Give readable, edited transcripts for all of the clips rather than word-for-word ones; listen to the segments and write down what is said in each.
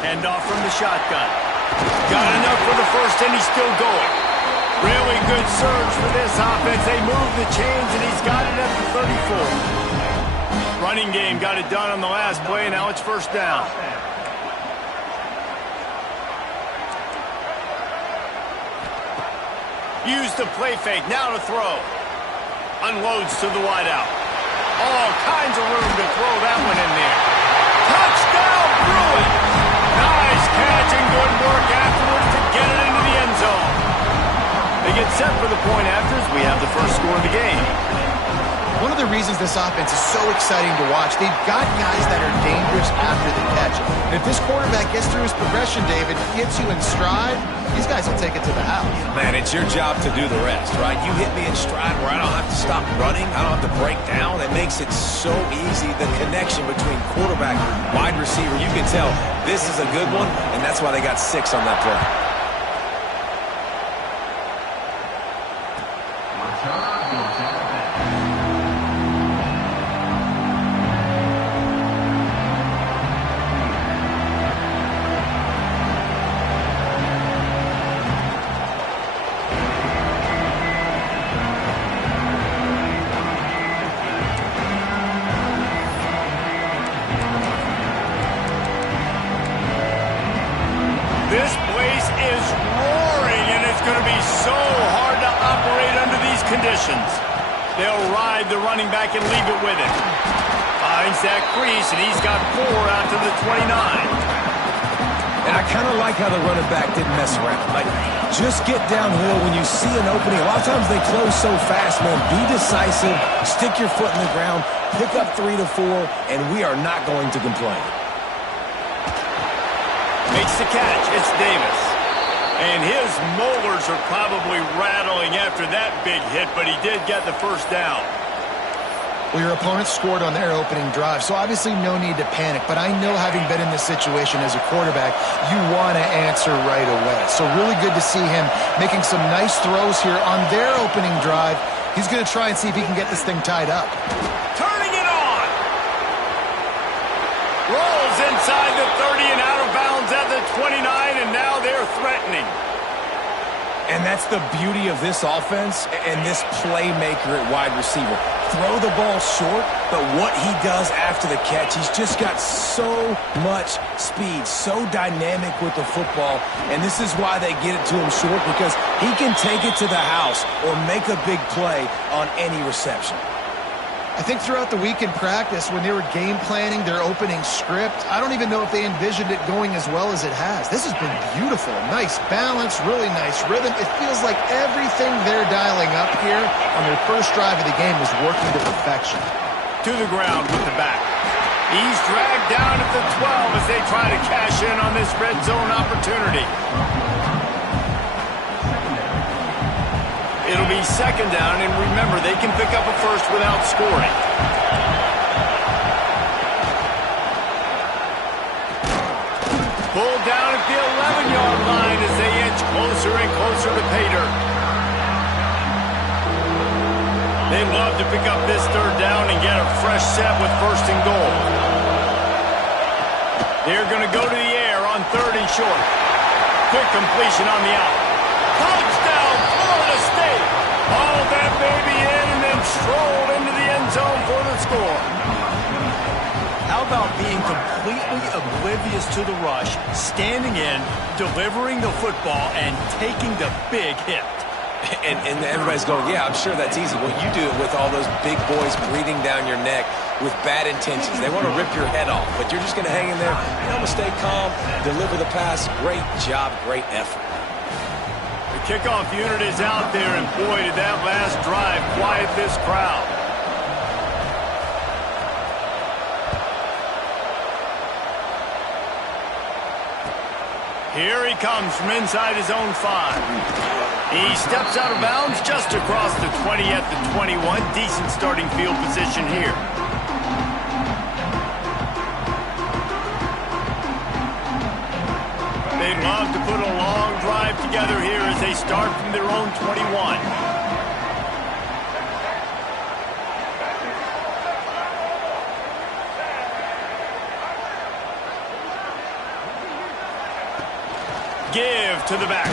Hand off from the shotgun. Got enough for the first, and he's still going. Really good surge for this offense. They move the chains, and he's got it at the 34. Running game got it done on the last play, and now it's first down. Use the play fake, now to throw. Unloads to the wideout. All kinds of room to throw that one in there. Touchdown, Bruins! Nice catch and good work afterwards to get it into the end zone. They get set for the point after as we have the first score of the game. One of the reasons this offense is so exciting to watch, they've got guys that are dangerous after the catch. And if this quarterback gets through his progression, David, gets you in stride, these guys will take it to the house. Man, it's your job to do the rest, right? You hit me in stride where I don't have to stop running. I don't have to break down. It makes it so easy. The connection between quarterback and wide receiver, you can tell this is a good one, and that's why they got 6 on that play. This place is roaring, and it's going to be so hard to operate under these conditions. They'll ride the running back and leave it with him. Finds that crease, and he's got 4 out to the 29. And I kind of like how the running back didn't mess around. Like, just get downhill when you see an opening. A lot of times they close so fast, man. Be decisive, stick your foot in the ground, pick up 3 to 4, and we are not going to complain. Makes the catch. It's Davis. And his molars are probably rattling after that big hit, but he did get the first down. Well, your opponent scored on their opening drive, so obviously no need to panic. But I know, having been in this situation as a quarterback, you want to answer right away. So really good to see him making some nice throws here on their opening drive. He's going to try and see if he can get this thing tied up. Turning it on. Rolls inside the 30 and out of bounds at the 29, and now they're threatening. And that's the beauty of this offense and this playmaker at wide receiver. Throw the ball short, but what he does after the catch, he's just got so much speed, so dynamic with the football, and this is why they get it to him short, because he can take it to the house or make a big play on any reception. I think throughout the week in practice, when they were game planning their opening script, I don't even know if they envisioned it going as well as it has. This has been beautiful. Nice balance, really nice rhythm. It feels like everything they're dialing up here on their first drive of the game was working to perfection. To the ground with the back. He's dragged down at the 12 as they try to cash in on this red zone opportunity. It'll be second down, and remember, they can pick up a first without scoring. Pulled down at the 11-yard line as they inch closer and closer to pay dirt. They'd love to pick up this third down and get a fresh set with first and goal. They're going to go to the air on 3rd and short. Quick completion on the out. Touchdown, Florida State! Hauled that baby in and then strolled into the end zone for the score. How about being completely oblivious to the rush, standing in, delivering the football, and taking the big hit? And everybody's going, yeah, I'm sure that's easy. Well, you do it with all those big boys breathing down your neck with bad intentions. They want to rip your head off, but you're just going to hang in there. You know, stay calm, deliver the pass. Great job, great effort. The kickoff unit is out there, and boy, did that last drive quiet this crowd. Here he comes from inside his own 5. He steps out of bounds just across the 20 at the 21. Decent starting field position here. They'd love to put a long drive together here as they start from their own 21. Give to the back.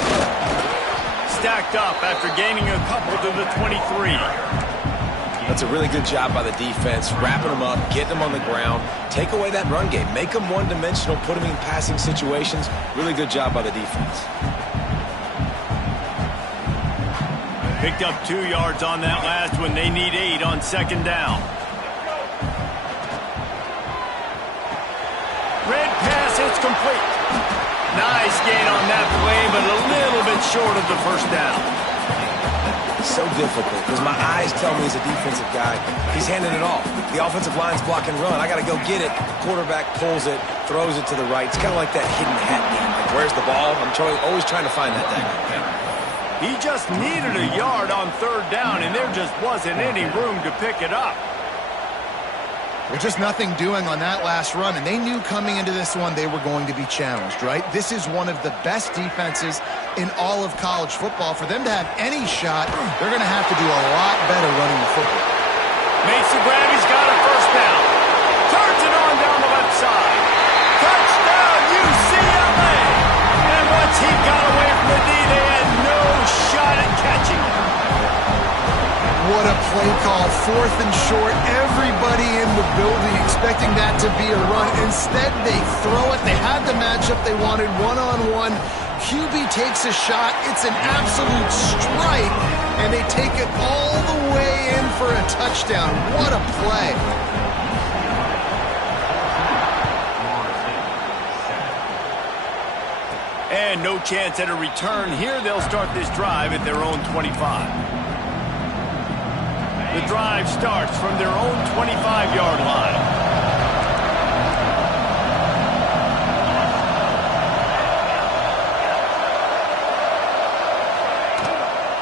Stacked up after gaining a couple to the 23. That's a really good job by the defense, wrapping them up, getting them on the ground, take away that run game, make them one-dimensional, put them in passing situations. Really good job by the defense. Picked up 2 yards on that last one. They need 8 on second down. Red pass, it's complete. Nice gain on that play, but a little bit short of the first down. So difficult because my eyes tell me as a defensive guy, he's handing it off. The offensive line's blocking run. I got to go get it. Quarterback pulls it, throws it to the right. It's kind of like that hidden hat game. Like, where's the ball? I'm always trying to find that thing. He just needed a yard on third down, and there just wasn't any room to pick it up. There's just nothing doing on that last run, and they knew coming into this one they were going to be challenged, right? This is one of the best defenses in all of college football. For them to have any shot, they're going to have to do a lot better running the football. Makes the grab. He's got a first down. Turns it on down the left side. Touchdown, UCLA! And once he got away from the D, they had no shot at catching him. What a play call, 4th and short. Everybody in the building expecting that to be a run. Instead, they throw it. They had the matchup they wanted, one-on-one. QB takes a shot. It's an absolute strike, and they take it all the way in for a touchdown. What a play. And no chance at a return here. They'll start this drive at their own 25. The drive starts from their own 25-yard line.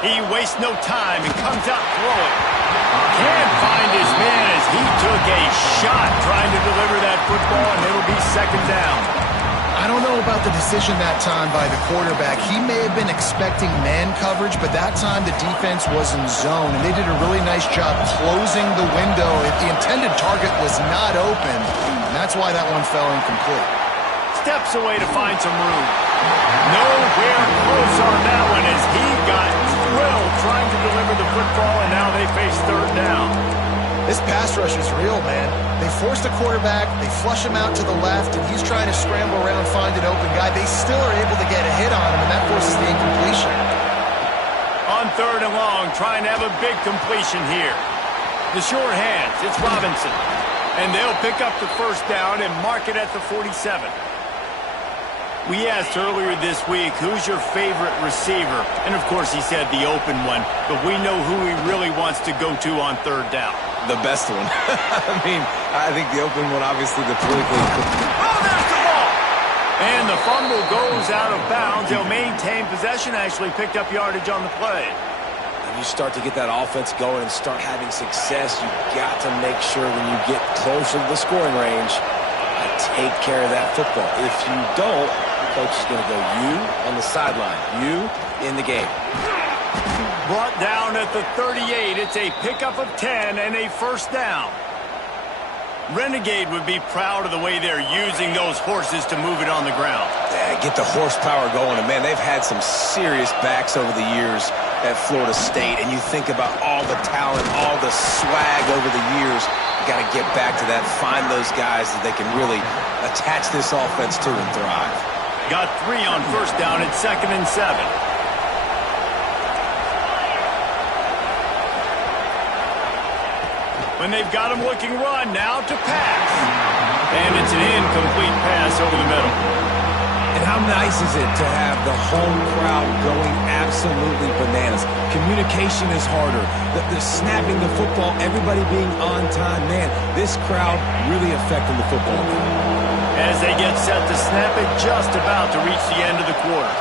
He wastes no time and comes out throwing. Can't find his man as he took a shot trying to deliver that football, and it'll be second down. I don't know about the decision that time by the quarterback. He may have been expecting man coverage, but that time the defense was in zone, and they did a really nice job closing the window. If the intended target was not open, and that's why that one fell incomplete. Steps away to find some room. Nowhere close on that one as he got thrilled trying to deliver the football, and now they face third down. This pass rush is real, man. They force the quarterback, they flush him out to the left, and he's trying to scramble around, find an open guy. They still are able to get a hit on him, and that forces the incompletion. On third and long, trying to have a big completion here. The short hands, it's Robinson. And they'll pick up the first down and mark it at the 47. We asked earlier this week, who's your favorite receiver? And, of course, he said the open one. But we know who he really wants to go to on third down. The best one. I think the open one, obviously, the politically... Oh, there's the ball! And the fumble goes out of bounds. They'll maintain possession, actually picked up yardage on the play. When you start to get that offense going and start having success, you've got to make sure when you get closer to the scoring range, take care of that football. If you don't, coach is going to go you on the sideline, you in the game. Brought down at the 38. It's a pickup of 10 and a first down. Renegade would be proud of the way they're using those horses to move it on the ground. Yeah, get the horsepower going. And, man, they've had some serious backs over the years at Florida State. And you think about all the talent, all the swag over the years. Got to get back to that, find those guys that they can really attach this offense to and thrive. Got 3 on first down at 2nd and 7. When they've got him looking run, now to pass. And it's an incomplete pass over the middle. And how nice is it to have the home crowd going absolutely bananas? Communication is harder. The snapping the football, everybody being on time. Man, this crowd really affecting the football. As they get set to snap it, just about to reach the end of the quarter.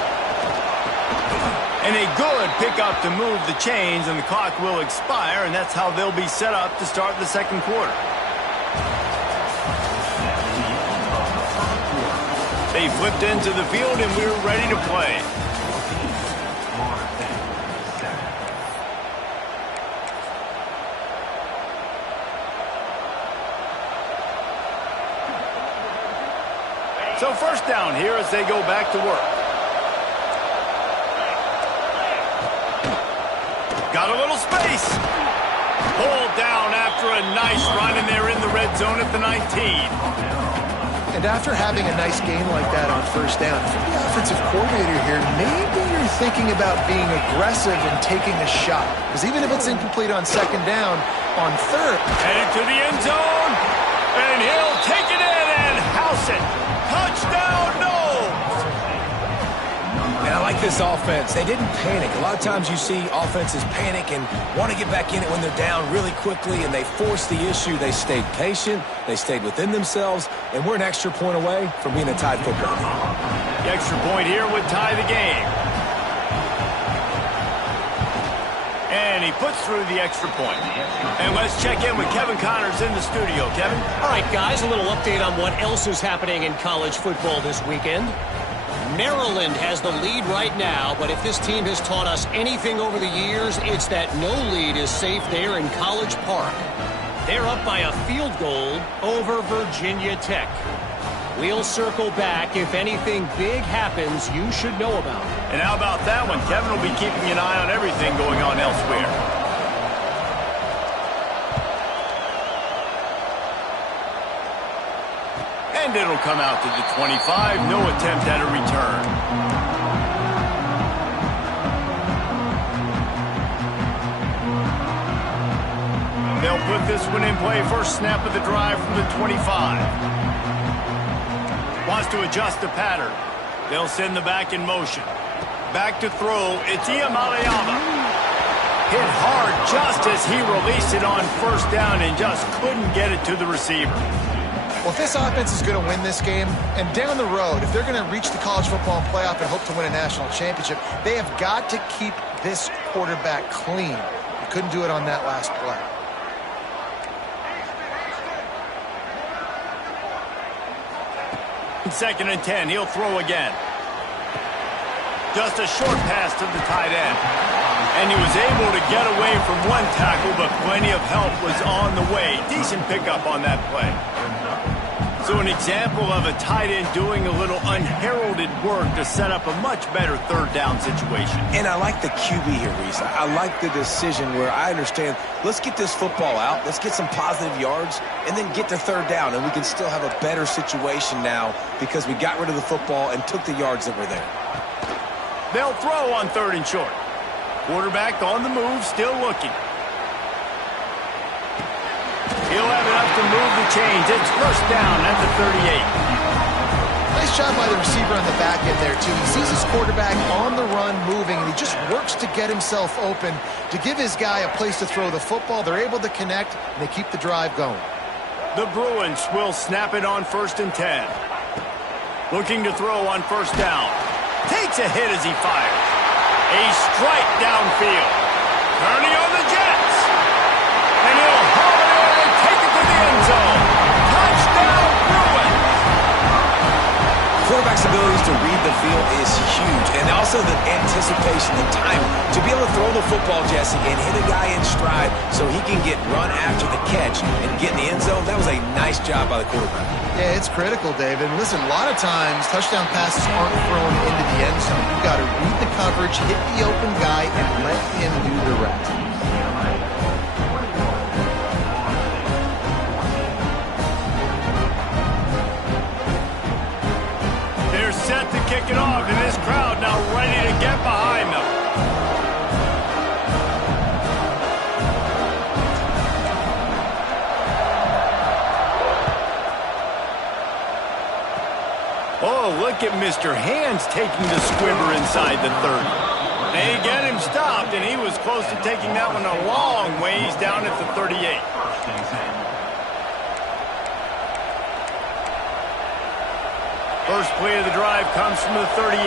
And a good pickup to move the chains, and the clock will expire, and that's how they'll be set up to start the second quarter. They flipped into the field, and we're ready to play. So first down here as they go back to work. Got a little space. Pulled down after a nice run, and they're in the red zone at the 19. And after having a nice gain like that on first down, if you're the offensive coordinator here, maybe you're thinking about being aggressive and taking a shot. Because even if it's incomplete on second down, on third. Headed to the end zone, and he'll take it in and house it. Touchdown, no! And I like this offense. They didn't panic. A lot of times you see offenses panic and want to get back in it when they're down really quickly, and they force the issue. They stayed patient. They stayed within themselves, and we're an extra point away from being a tied football game. The extra point here would tie the game. And he puts through the extra point. And let's check in with Kevin Connors in the studio. Kevin? All right, guys, a little update on what else is happening in college football this weekend. Maryland has the lead right now, but if this team has taught us anything over the years, it's that no lead is safe there in College Park. They're up by a field goal over Virginia Tech. We'll circle back. If anything big happens, you should know about it. And how about that one? Kevin will be keeping an eye on everything going on elsewhere. And it'll come out to the 25. No attempt at a return. They'll put this one in play. First snap of the drive from the 25. Wants to adjust the pattern. They'll send the back in motion. Back to throw. It's Iamaleava. Hit hard just as he released it on first down and just couldn't get it to the receiver. Well, if this offense is going to win this game, and down the road, if they're going to reach the college football playoff and hope to win a national championship, they have got to keep this quarterback clean. He couldn't do it on that last play. Second and 10, he'll throw again. Just a short pass to the tight end. And he was able to get away from one tackle, but plenty of help was on the way. Decent pickup on that play. So an example of a tight end doing a little unheralded work to set up a much better third down situation. And I like the QB here, Reese. I like the decision where I understand, let's get this football out, let's get some positive yards, and then get to third down, and we can still have a better situation now because we got rid of the football and took the yards that were there. They'll throw on third and short. Quarterback on the move, still looking. He'll have enough to move the chains. It's first down at the 38. Nice job by the receiver on the back end there, too. He sees his quarterback on the run moving, and he just works to get himself open to give his guy a place to throw the football. They're able to connect, and they keep the drive going. The Bruins will snap it on first and 10. Looking to throw on first down. Takes a hit as he fires. A strike downfield. Turning on the Jets. And he'll haul it in and take it to the end zone. Touchdown, Bruins. Quarterback's abilities to read the field is huge. And also the anticipation, the time to be able to throw the football, Jesse, and hit a guy in stride so he can get run after the catch and get in the end zone. That was a nice job by the quarterback. Yeah, it's critical, David. And listen, a lot of times touchdown passes aren't thrown into the end zone. You've got to read the coverage, hit the open guy, and let him do the rest. They're set to kick it off, and this crowd now ready to get behind them. Oh, look at Mr. Hands taking the squibber inside the 30. They get him stopped, and he was close to taking that one a long ways down at the 38. First play of the drive comes from the 38.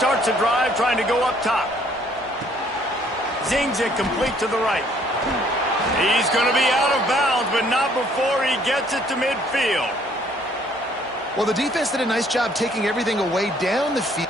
Starts the drive trying to go up top. Zings it complete to the right. He's going to be out of bounds, but not before he gets it to midfield. Well, the defense did a nice job taking everything away down the field.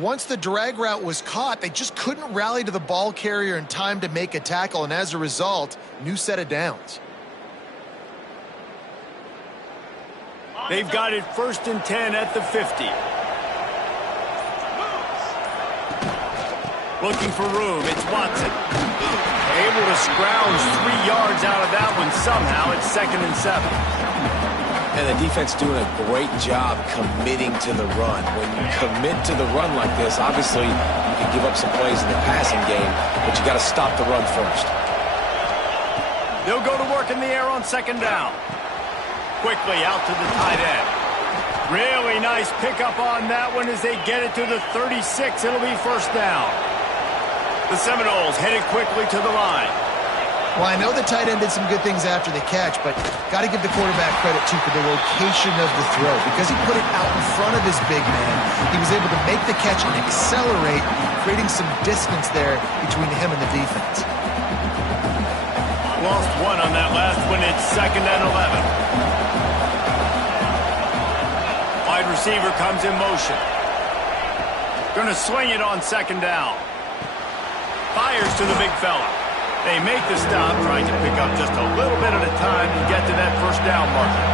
once the drag route was caught, they just couldn't rally to the ball carrier in time to make a tackle, and as a result, new set of downs. They've got it 1st and 10 at the 50. Looking for room, it's Watson. Able to scrounge 3 yards out of that one somehow. It's 2nd and 7. And the defense doing a great job committing to the run. When you commit to the run like this, obviously you can give up some plays in the passing game, but you got to stop the run first. They'll go to work in the air on 2nd down. Quickly out to the tight end. Really nice pickup on that one as they get it to the 36. It'll be 1st down. The Seminoles headed quickly to the line. Well, I know the tight end did some good things after the catch, but got to give the quarterback credit, too, for the location of the throw. Because he put it out in front of his big man, he was able to make the catch and accelerate, creating some distance there between him and the defense. Lost 1 on that last one. It's 2nd and 11. Wide receiver comes in motion. Going to swing it on 2nd down. Fires to the big fella. They make the stop, trying to pick up just a little bit at a time to get to that 1st down marker.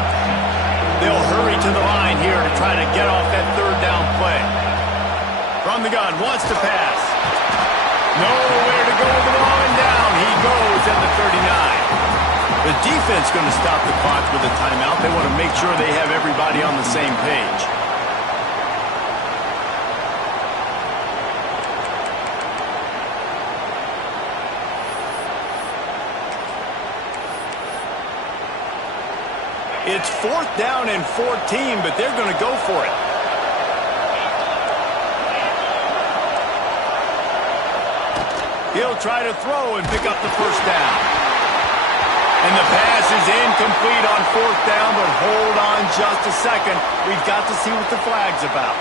They'll hurry to the line here to try to get off that 3rd down play. From the gun, wants to pass. Nowhere to go with the ball, and down he goes at the 39. The defense going to stop the clock with a timeout. They want to make sure they have everybody on the same page. It's 4th down and 14, but they're going to go for it. He'll try to throw and pick up the 1st down. And the pass is incomplete on 4th down, but hold on just a second. We've got to see what the flag's about.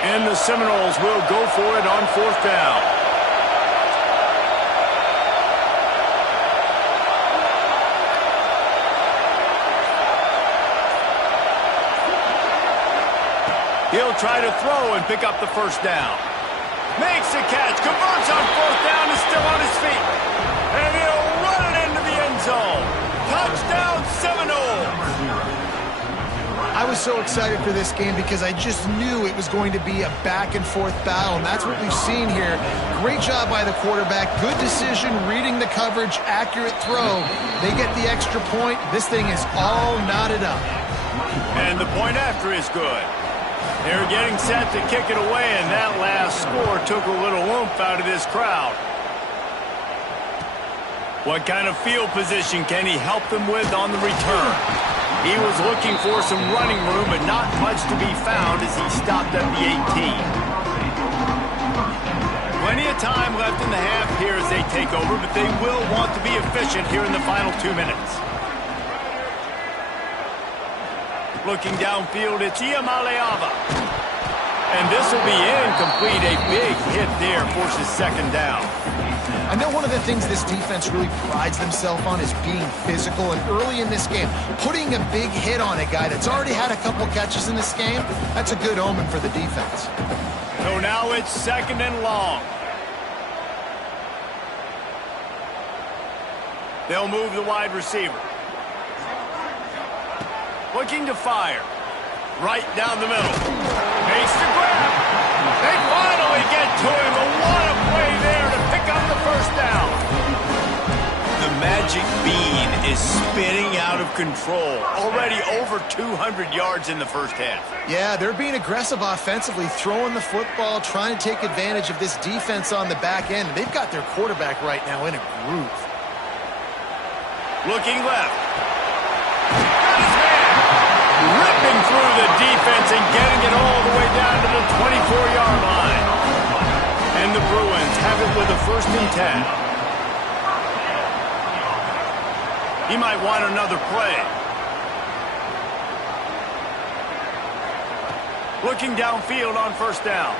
And the Seminoles will go for it on 4th down. He'll try to throw and pick up the 1st down. Makes the catch, converts on 4th down, is still on his feet. And he'll run it into the end zone. Touchdown, Seminoles! I was so excited for this game because I just knew it was going to be a back-and-forth battle, and that's what we've seen here. Great job by the quarterback. Good decision, reading the coverage, accurate throw. They get the extra point. This thing is all knotted up. And the point after is good. They're getting set to kick it away, and that last score took a little oomph out of this crowd. What kind of field position can he help them with on the return? He was looking for some running room, but not much to be found as he stopped at the 18. Plenty of time left in the half here as they take over, but they will want to be efficient here in the final 2 minutes. Looking downfield, it's Iamaleava. And this will be incomplete. A big hit there forces 2nd down. I know one of the things this defense really prides themselves on is being physical, and early in this game, putting a big hit on a guy that's already had a couple catches in this game, that's a good omen for the defense. So now it's 2nd and long. They'll move the wide receiver. Looking to fire. Right down the middle. Makes the grab. They finally get to him, but what a play there to pick up the 1st down. The magic bean is spinning out of control. Already over 200 yards in the 1st half. Yeah, they're being aggressive offensively, throwing the football, trying to take advantage of this defense on the back end. They've got their quarterback right now in a groove. Looking left. Got his hand. Ripping through the defense and getting it all the way down to the 24-yard line. And the Bruins have it with a 1st and 10. He might want another play. Looking downfield on 1st down.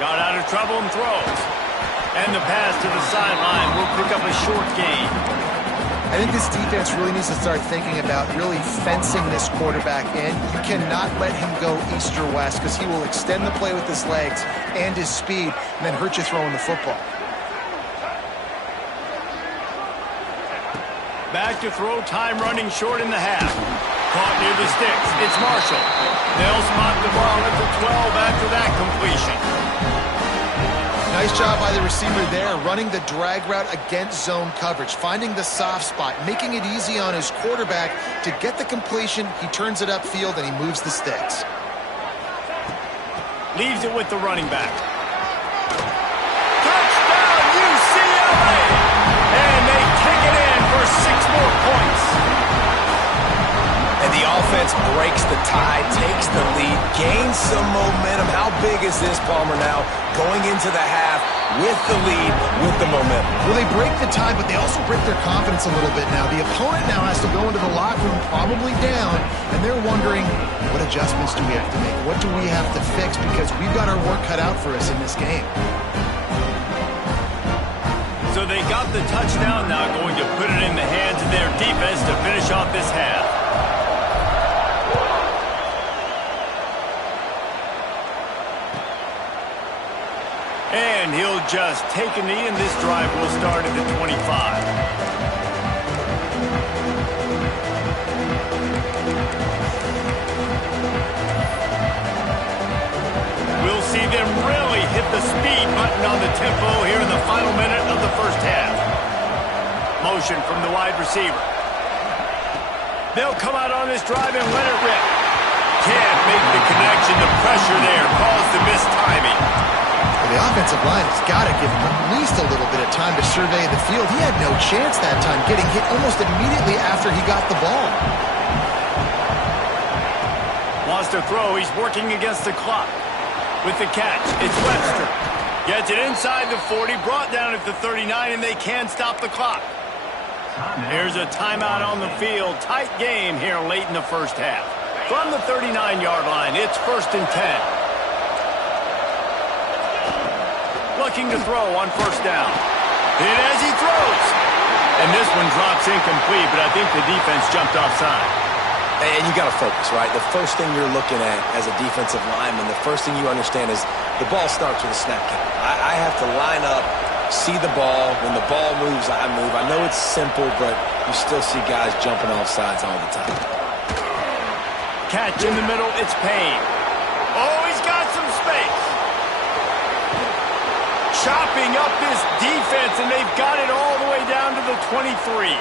Got out of trouble and throws. And the pass to the sideline will pick up a short gain. I think this defense really needs to start thinking about really fencing this quarterback in. You cannot let him go east or west because he will extend the play with his legs and his speed and then hurt you throwing the football. Back to throw, time running short in the half. Caught near the sticks. It's Marshall. They'll spot the ball at the 12 after that completion. Nice job by the receiver there, running the drag route against zone coverage, finding the soft spot, making it easy on his quarterback to get the completion. He turns it upfield and he moves the sticks. Leaves it with the running back. Touchdown, UCLA! And they kick it in for 6 more points. And the offense breaks the tie, takes the lead, gains some momentum. How big is this, Palmer, now going into the half with the lead, with the momentum? Well, they break the tie, but they also break their confidence a little bit now. The opponent now has to go into the locker room probably down, and they're wondering, what adjustments do we have to make? What do we have to fix? Because we've got our work cut out for us in this game. So they got the touchdown, now going to put it in the hands of their defense to finish off this half. And he'll just take a knee, and this drive will start at the 25. We'll see them really hit the speed button on the tempo here in the final minute of the first half. Motion from the wide receiver. They'll come out on this drive and let it rip. Can't make the connection. The pressure there caused the missed timing. The offensive line has got to give him at least a little bit of time to survey the field. He had no chance that time, getting hit almost immediately after he got the ball. Wants to throw. He's working against the clock. With the catch, it's Webster. Gets it inside the 40, brought down at the 39, and they can't stop the clock. Here's a timeout on the field. Tight game here late in the first half. From the 39-yard line, it's 1st and 10. Looking to throw on 1st down. Hit as he throws. And this one drops incomplete, but I think the defense jumped offside. And you got to focus, right? The first thing you're looking at as a defensive lineman, the first thing you understand is the ball starts with a snap count. I have to line up, see the ball. When the ball moves, I move. I know it's simple, but you still see guys jumping off sides all the time. Catch in the middle, it's Payne. Oh, he's got some space. Chopping up this defense, and they've got it all the way down to the 23.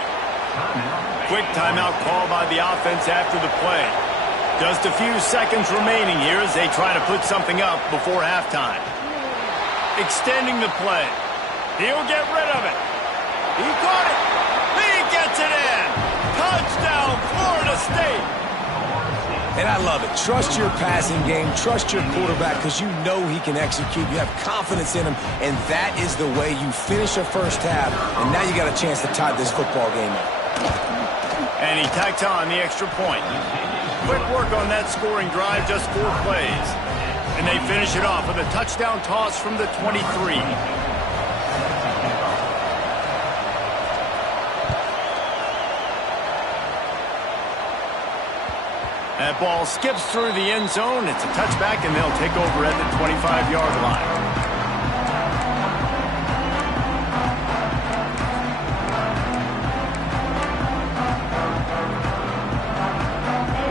Quick timeout call by the offense after the play. Just a few seconds remaining here as they try to put something up before halftime. Extending the play. He'll get rid of it. He caught it. He gets it in. Touchdown, Florida State. And I love it. Trust your passing game. Trust your quarterback because you know he can execute. You have confidence in him, and that is the way you finish a first half. And now you got a chance to tie this football game up. And he tacks on the extra point. Quick work on that scoring drive, just 4 plays. And they finish it off with a touchdown toss from the 23. That ball skips through the end zone. It's a touchback, and they'll take over at the 25-yard line.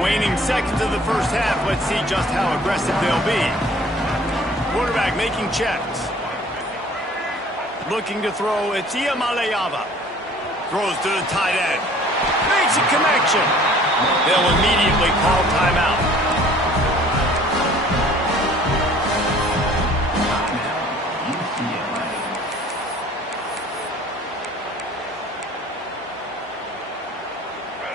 Waning seconds of the first half. Let's see just how aggressive they'll be. Quarterback making checks. Looking to throw. It's Iamaleava. Throws to the tight end. Makes a connection. They'll immediately call timeout.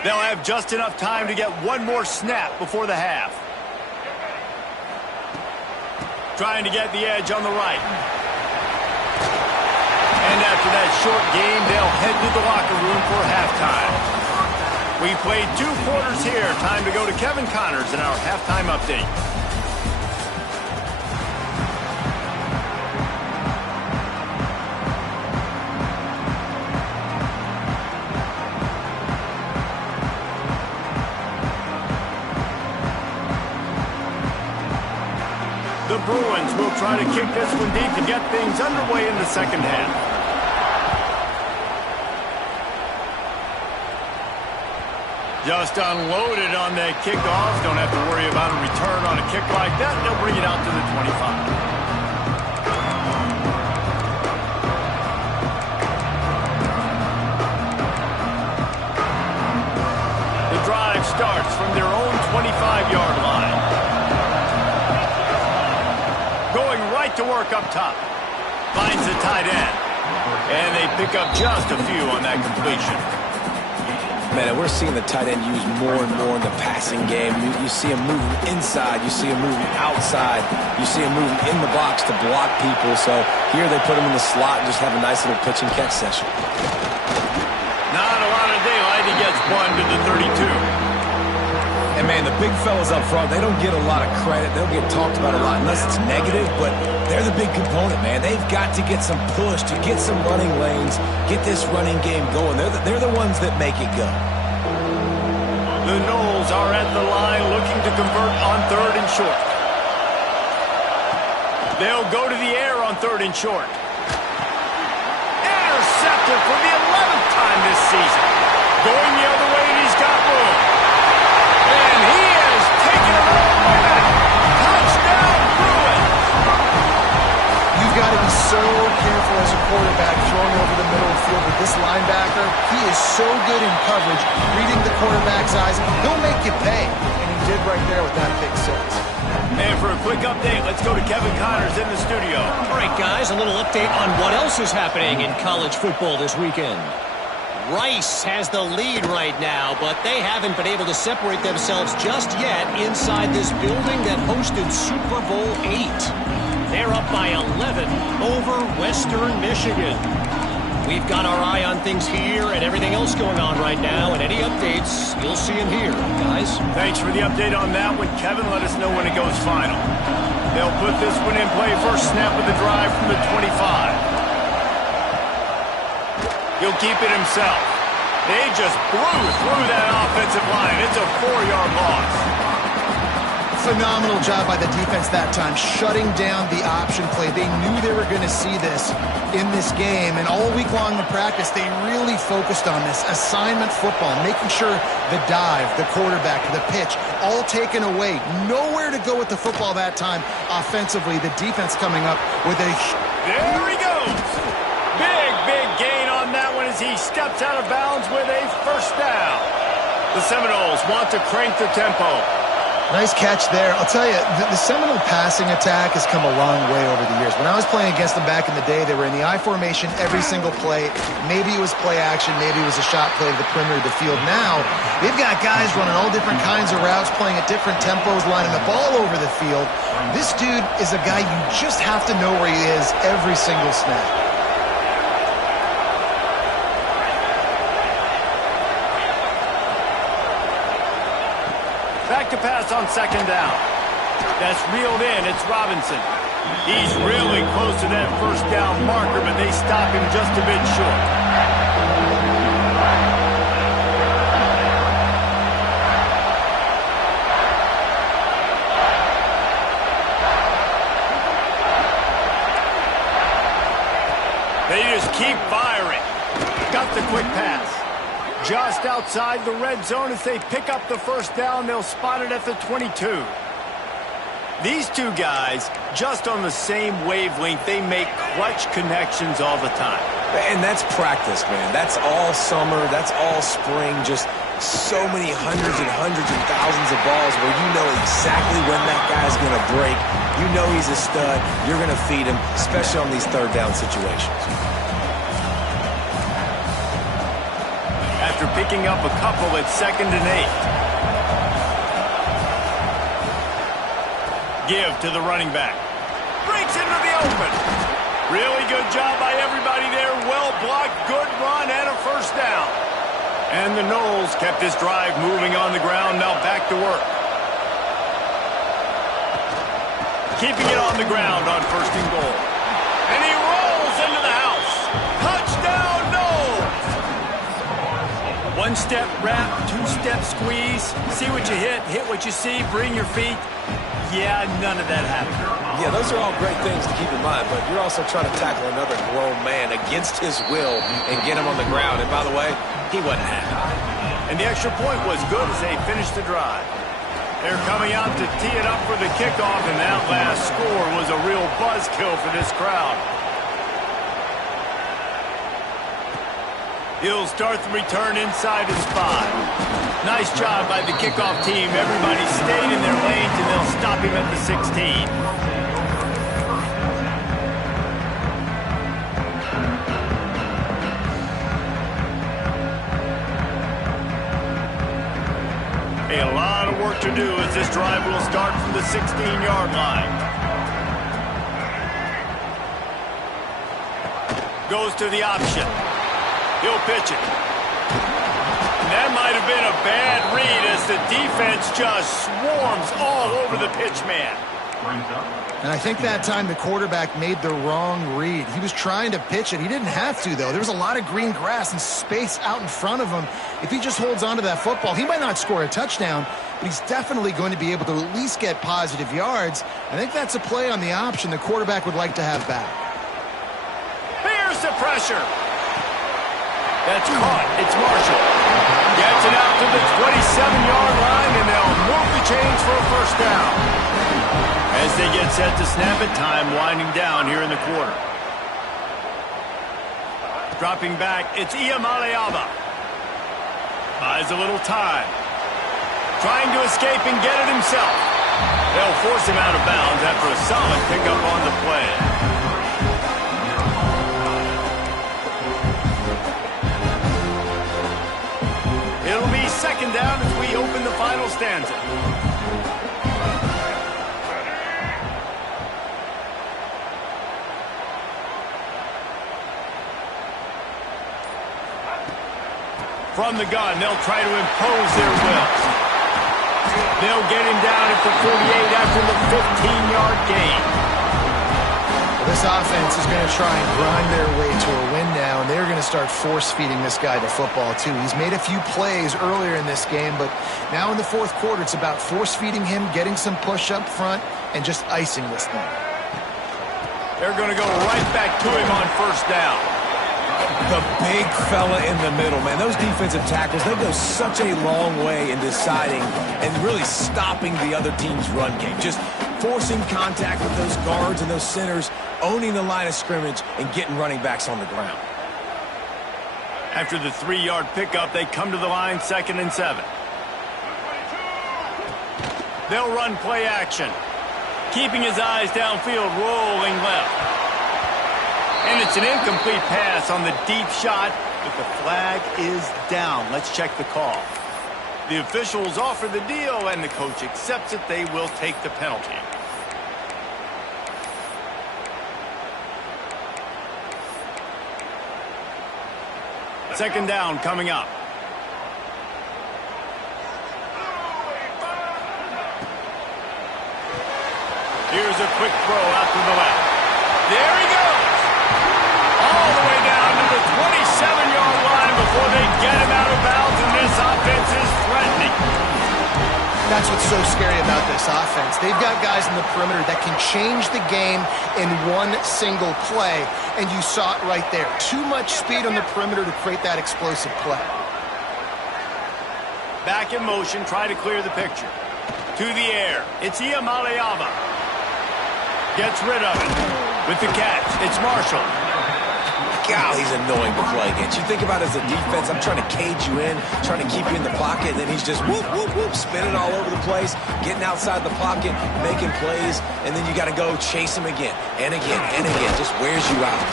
They'll have just enough time to get one more snap before the half. Trying to get the edge on the right. And after that short game, they'll head to the locker room for halftime. We played 2 quarters here. Time to go to Kevin Connors in our halftime update. will try to kick this one deep to get things underway in the second half. Just unloaded on that kickoff. Don't have to worry about a return on a kick like that. They'll bring it out to the 25. Drive starts from their own 25-yard line. Going right to work up top. Finds the tight end. And they pick up just a few on that completion. Man, and we're seeing the tight end used more and more in the passing game. You see him moving inside. You see him moving outside. You see him moving in the box to block people. So here they put him in the slot and just have a nice little pitch and catch session. Not a lot of daylight. He gets one to the 32. And, man, the big fellas up front, they don't get a lot of credit. They don't get talked about a lot unless it's negative, but they're the big component, man. They've got to get some push, to get some running lanes, get this running game going. They're the ones that make it go. The Noles are at the line looking to convert on 3rd and short. They'll go to the air on 3rd and short. Intercepted for the 11th time this season. Going the other way, and he's got room. And he has taken it all the way back. Touchdown, Bruins! You've got to be so careful as a quarterback throwing over the middle of the field with this linebacker. He is so good in coverage, reading the quarterback's eyes. He'll make you pay. And he did right there with that pick six. And for a quick update, let's go to Kevin Connors in the studio. All right, guys, a little update on what else is happening in college football this weekend. Rice has the lead right now, but they haven't been able to separate themselves just yet inside this building that hosted Super Bowl 8. They're up by 11 over Western Michigan. We've got our eye on things here and everything else going on right now, and any updates, you'll see them here, guys. Thanks for the update on that one, Kevin. Let us know when it goes final. They'll put this one in play. First snap of the drive from the 25. He'll keep it himself. They just blew through that offensive line. It's a 4-yard loss. Phenomenal job by the defense that time, shutting down the option play. They knew they were going to see this in this game, and all week long in practice, they really focused on this assignment football, making sure the dive, the quarterback, the pitch, all taken away. Nowhere to go with the football that time offensively. The defense coming up with a... There he goes. Big gain on that one as he steps out of bounds with a first down. The Seminoles want to crank the tempo. Nice catch there. I'll tell you, the Seminole passing attack has come a long way over the years. When I was playing against them back in the day, they were in the I formation every single play. Maybe it was play action, maybe it was a shot play to the perimeter of the field. Now, they've got guys running all different kinds of routes, playing at different tempos, lining up all over the field. This dude is a guy you just have to know where he is every single snap. Back to pass on second down. That's reeled in. It's Robinson. He's really close to that first down marker, but they stop him just a bit short. They just keep firing. Got the quick pass. Just outside the red zone as they pick up the first down. They'll spot it at the 22. These two guys, just on the same wavelength, they make clutch connections all the time. And that's practice, man. That's all summer. That's all spring. Just so many hundreds and thousands of balls where you know exactly when that guy's going to break. You know he's a stud. You're going to feed him, especially on these third down situations. After picking up a couple at 2nd and 8. Give to the running back. Breaks into the open. Really good job by everybody there. Well blocked, good run, and a first down. And the Noles kept this drive moving on the ground. Now back to work. Keeping it on the ground on 1st and goal. And he rolls into the house. Touchdown, Noles! One-step wrap, two-step squeeze. See what you hit what you see, bring your feet. Yeah, none of that happened. Yeah, those are all great things to keep in mind, but you're also trying to tackle another grown man against his will and get him on the ground. And by the way, he wasn't happy. And the extra point was good as they finished the drive. They're coming out to tee it up for the kickoff, and that last score was a real buzzkill for this crowd. He'll start the return inside his 5. Nice job by the kickoff team. Everybody stayed in their lanes, and they'll stop him at the 16. A lot of work to do as this drive will start from the 16-yard line. Goes to the option. He'll pitch it. And that might have been a bad read as the defense just swarms all over the pitch man. And I think that time the quarterback made the wrong read. He was trying to pitch it. He didn't have to, though. There was a lot of green grass and space out in front of him. If he just holds on to that football, he might not score a touchdown, but he's definitely going to be able to at least get positive yards. I think that's a play on the option the quarterback would like to have back. Here's the pressure. That's caught. It's Marshall. Gets it out to the 27-yard line, and they'll move the chains for a first down. As they get set to snap it, time winding down here in the quarter. Dropping back, it's Iamaleava. Buys a little time. Trying to escape and get it himself. They'll force him out of bounds after a solid pickup on the play. It'll be second down as we open the final stanza. From the gun, they'll try to impose their will. They'll get him down at the 48 after the 15-yard gain. This offense is going to try and grind their way to a win now, and they're going to start force-feeding this guy the football, too. He's made a few plays earlier in this game, but now in the fourth quarter, it's about force-feeding him, getting some push up front, and just icing this thing. They're going to go right back to him on first down. The big fella in the middle, man. Those defensive tackles, they go such a long way in deciding and really stopping the other team's run game. Just forcing contact with those guards and those centers, owning the line of scrimmage, and getting running backs on the ground. After the 3-yard pickup, they come to the line, 2nd and 7. They'll run play action. Keeping his eyes downfield, rolling left. And it's an incomplete pass on the deep shot, but the flag is down. Let's check the call. The officials offer the deal, and the coach accepts it. They will take the penalty. Second down coming up. Here's a quick throw out to the left. There he goes. All the way down to the 27-yard line before they get him out of bounds, and this offense is threatening. That's what's so scary about this offense. They've got guys in the perimeter that can change the game in one single play, and you saw it right there. Too much speed on the perimeter to create that explosive play. Back in motion, try to clear the picture. To the air, it's Iamaleava. Gets rid of it. With the catch, it's Marshall. God, he's annoying to play against. You think about it as a defense, I'm trying to cage you in, trying to keep you in the pocket, and then he's just whoop, whoop, whoop, spinning all over the place, getting outside the pocket, making plays, and then you got to go chase him again, and again, and again. Just wears you out.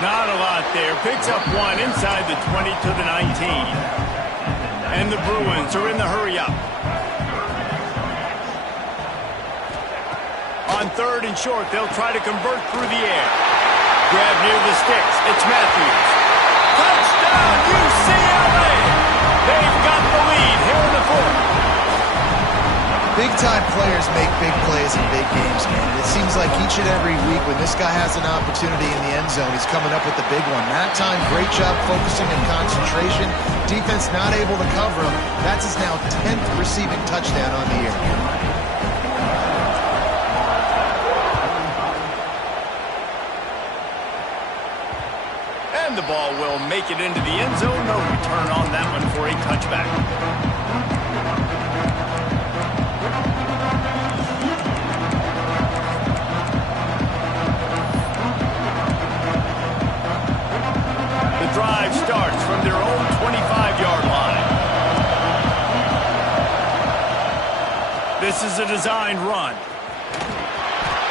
Not a lot there. Picks up one inside the 20 to the 19. And the Bruins are in the hurry-up. On 3rd and short, they'll try to convert through the air. Grab near the sticks. It's Matthews. Touchdown, UCLA! They've got the lead here in the fourth. Big-time players make big plays in big games, man. It seems like each and every week when this guy has an opportunity in the end zone, he's coming up with the big one. That time, great job focusing and concentration. Defense not able to cover him. That's his now 10th receiving touchdown on the year. And the ball will make it into the end zone. No return on that one for a touchback. The drive starts from their own 25-yard line. This is a designed run.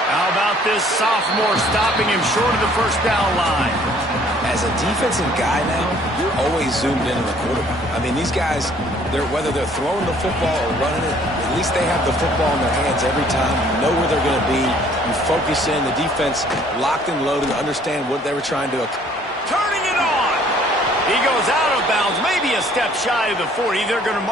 How about this sophomore stopping him short of the first down line? As a defensive guy now, you're always zoomed in on the quarterback. I mean, these guys, whether they're throwing the football or running it, at least they have the football in their hands every time. You know where they're going to be. You focus in. The defense locked and loaded to understand what they were trying to accomplish. Turning it on. He goes out of bounds, maybe a step shy of the 40. They're going to